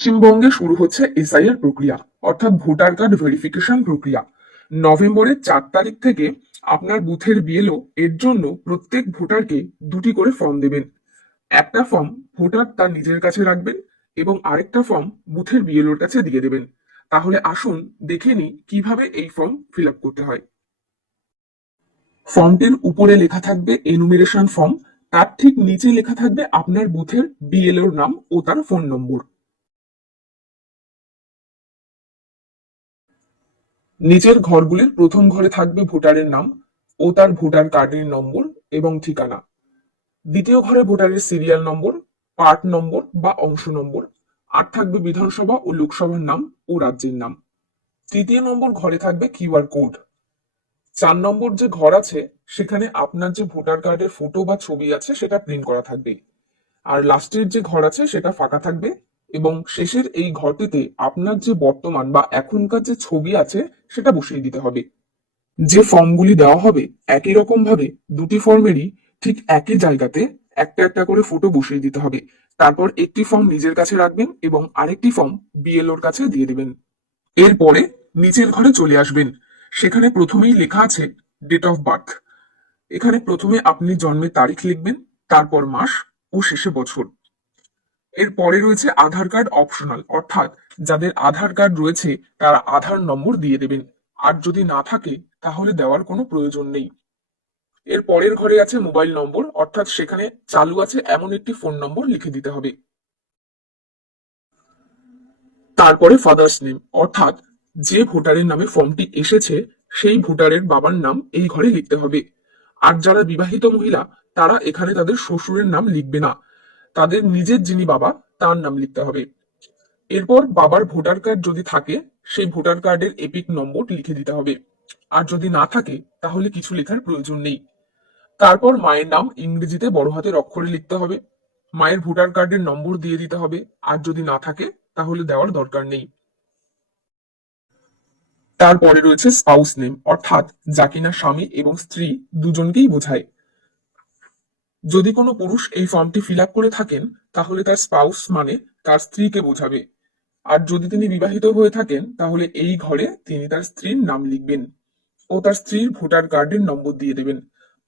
পশ্চিমবঙ্গে শুরু হচ্ছে এসআইআর প্রক্রিয়া, অর্থাৎ ভোটার কার্ড ভেরিফিকেশন প্রক্রিয়া। নভেম্বরের 4 তারিখ থেকে আপনার বুথের বিএলও এর জন্য প্রত্যেক ভোটারকে দুটি করে ফর্ম দেবেন। একটা ফর্ম ভোটার তার নিজের কাছে রাখবেন এবং আরেকটা ফর্ম বুথের বিএলওর কাছে দিয়ে দেবেন। তাহলে আসুন দেখে নিই কিভাবে এই ফর্ম ফিল আপ করতে হয়। ফর্মটির উপরে লেখা থাকবে এনুমিরেশন ফর্ম, তার ঠিক নিচে লেখা থাকবে আপনার বুথের বিএলওর নাম ও তার ফোন নম্বর। নিচের ঘরগুলির প্রথম ঘরে থাকবে ভোটারের নাম ও তার ভোটার কার্ডের নম্বর এবং ঠিকানা। দ্বিতীয় ঘরে ভোটারের সিরিয়াল নম্বর, পার্ট নম্বর বা অংশ নম্বর। আর থাকবে বিধানসভা ও লোকসভার নাম ও রাজ্যের নাম। তৃতীয় নম্বর ঘরে থাকবে কিউআর কোড। 4 নম্বর যে ঘর আছে সেখানে আপনার যে ভোটার কার্ডের ফটো বা ছবি আছে সেটা প্রিন্ট করা থাকবে। আর লাস্টের যে ঘর আছে সেটা ফাঁকা থাকবে এবং শেষের এই ঘরটিতে আপনার যে বর্তমান বা এখনকার যে ছবি আছে সেটা বসিয়ে দিতে হবে। যে ফর্মগুলি দেওয়া হবে একই রকম ভাবে দুটি ফর্মেরই ঠিক একই জায়গাতে একটা একটা করে ফটো বসিয়ে দিতে হবে। তারপর একটি ফর্ম নিজের কাছে রাখবেন এবং আরেকটি ফর্ম বিএলওর কাছে দিয়ে দিবেন। এরপরে নিচের ঘরে চলে আসবেন। সেখানে প্রথমেই লেখা আছে ডেট অফ বার্থ। এখানে প্রথমে আপনি জন্মের তারিখ লিখবেন, তারপর মাস ও শেষে বছর। এর পরে রয়েছে আধার কার্ড অপশনাল, অর্থাৎ যাদের আধার কার্ড রয়েছে তারা আধার নম্বর দিয়ে দেবেন। আর যদি না থাকে তাহলে দেওয়ার কোনো প্রয়োজন নেই। এর পরের ঘরে আছে মোবাইল নম্বর, অর্থাৎ সেখানে চালু আছে এমন একটি ফোন নম্বর লিখে দিতে হবে। তারপরে ফাদার্স নেম, অর্থাৎ যে ভোটারের নামে ফর্মটি এসেছে সেই ভোটারের বাবার নাম এই ঘরে লিখতে হবে। আর যারা বিবাহিত মহিলা তারা এখানে তাদের শ্বশুরের নাম লিখবে না, তাদের নিজের যিনি বাবা তার নাম লিখতে হবে। এরপর বাবার ভোটার কার্ড যদি থাকে সেই ভোটার কার্ডের এপিক নম্বর লিখে দিতে হবে। আর যদি না থাকে তাহলে কিছু লেখার প্রয়োজন নেই। তারপর মায়ের নাম ইংরেজিতে বড় হাতের অক্ষরে লিখতে হবে। মায়ের ভোটার কার্ডের নম্বর দিয়ে দিতে হবে। আর যদি না থাকে তাহলে দেওয়ার দরকার নেই। তারপরে রয়েছে স্পাউস নেম, অর্থাৎ যা কিনা স্বামী এবং স্ত্রী দুজনকেই বোঝায়। যদি কোনো পুরুষ এই ফর্মটি ফিল আপ করে থাকেন তাহলে তার স্পাউস মানে তার স্ত্রীকে বোঝাবে। আর যদি তিনি বিবাহিত হয়ে থাকেন তাহলে এই ঘরে তিনি তার স্ত্রীর নাম লিখবেন ও তার স্ত্রীর ভোটার কার্ডের নম্বর দিয়ে দেবেন।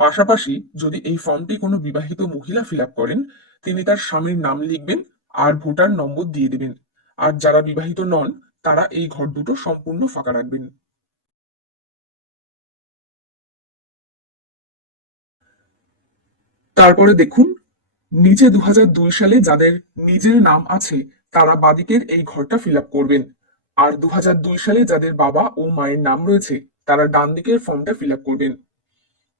পাশাপাশি যদি এই ফর্মটি কোনো বিবাহিত মহিলা ফিল আপ করেন তিনি তার স্বামীর নাম লিখবেন আর ভোটার নম্বর দিয়ে দেবেন। আর যারা বিবাহিত নন তারা এই ঘর দুটো সম্পূর্ণ ফাঁকা রাখবেন। তারপরে দেখুন, নিচে 2002 সালে যাদের নিজের নাম আছে তারা বাদিকের এই ঘরটা ফিল আপ করবেন। আর 2002 সালে যাদের বাবা ও মায়ের নাম রয়েছে তারা ডান দিকের ফর্মটা ফিল আপ করবেন।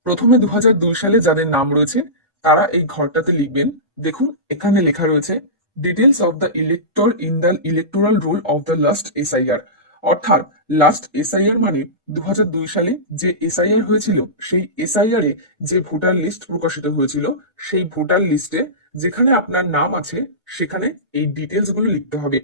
প্রথমে 2002 সালে যাদের নাম রয়েছে তারা এই ঘরটাতে লিখবেন। দেখুন এখানে লেখা রয়েছে details of the elector in the electoral role of the last SIR. অর্থাৎ লাস্ট এসআইআর মানে 2002 সালে যে এসআইআর হয়েছিল সেই এসআইআর এ যে ভোটার লিস্ট প্রকাশিত হয়েছিল সেই ভোটার লিস্টে যেখানে আপনার নাম আছে সেখানে এই ডিটেলস গুলো লিখতে হবে।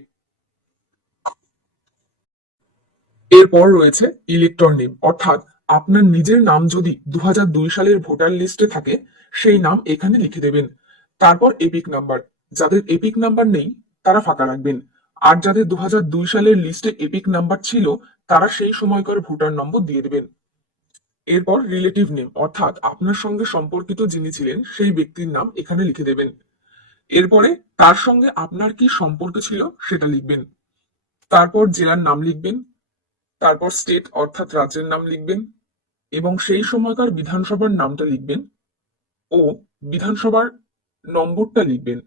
এরপর রয়েছে ইলেক্টর নেম, অর্থাৎ আপনার নিজের নাম যদি 2002 সালের ভোটার লিস্টে থাকে সেই নাম এখানে লিখে দেবেন। তারপর এপিক নাম্বার, যাদের এপিক নাম্বার নেই তারা ফাঁকা রাখবেন। আর যাদের 2002 সালের লিস্টে এপিক নাম্বার ছিল তারা সেই সময়কার ভোটার নম্বর দিয়ে দেবেন। এরপর রিলেটিভ নেম, অর্থাৎ আপনার সঙ্গে সম্পর্কিত যিনি ছিলেন সেই ব্যক্তির নাম এখানে লিখে দেবেন। এরপরে তার সঙ্গে আপনার কি সম্পর্ক ছিল সেটা লিখবেন। তারপর জেলার নাম লিখবেন। তারপর স্টেট অর্থাৎ রাজ্যের নাম লিখবেন এবং সেই সময়কার বিধানসভার নামটা লিখবেন ও বিধানসভার নম্বরটা লিখবেন।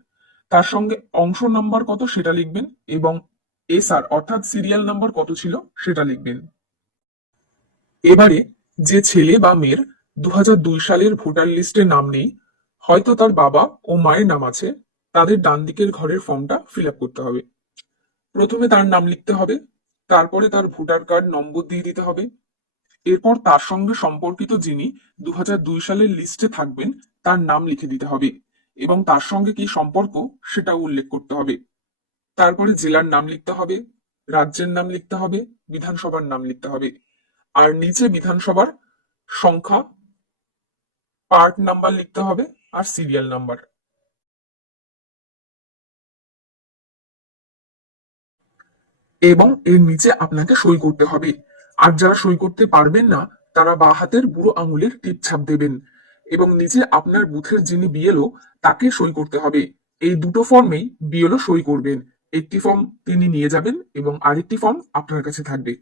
তার সঙ্গে অংশ নাম্বার কত সেটা লিখবেন এবং এসআর অর্থাৎ সিরিয়াল নাম্বার কত ছিল সেটা লিখবেন। এবারে যে ছেলে বা মেয়ের 2002 সালের ভোটার লিস্টে নাম নেই, হয়তো তার বাবা ও মায়ের নাম আছে, তাদের ডান দিকের ঘরের ফর্মটা ফিল আপ করতে হবে। প্রথমে তার নাম লিখতে হবে, তারপরে তার ভোটার কার্ড নম্বর দিয়ে দিতে হবে। এরপর তার সঙ্গে সম্পর্কিত যিনি 2002 সালের লিস্টে থাকবেন তার নাম লিখে দিতে হবে এবং তার সঙ্গে কি সম্পর্ক সেটা উল্লেখ করতে হবে। তারপরে জেলার নাম লিখতে হবে, রাজ্যের নাম লিখতে হবে, বিধানসভার নাম লিখতে হবে। আর নিচে বিধানসভার সংখ্যা, পার্ট নাম্বার লিখতে হবে আর সিরিয়াল নাম্বার। এবং এর নিচে আপনাকে সই করতে হবে। আর যারা সই করতে পারবেন না তারা বাঁ হাতের বুড়ো আঙুলের টিপ ছাপ দেবেন এবং নিচে আপনার বুথের যিনি বিএলও তাকে সই করতে হবে। এই দুটো ফর্মেই বিএলও সই করবেন। একটি ফর্ম তিনি নিয়ে যাবেন এবং আরেকটি ফর্ম আপনার কাছে থাকবে।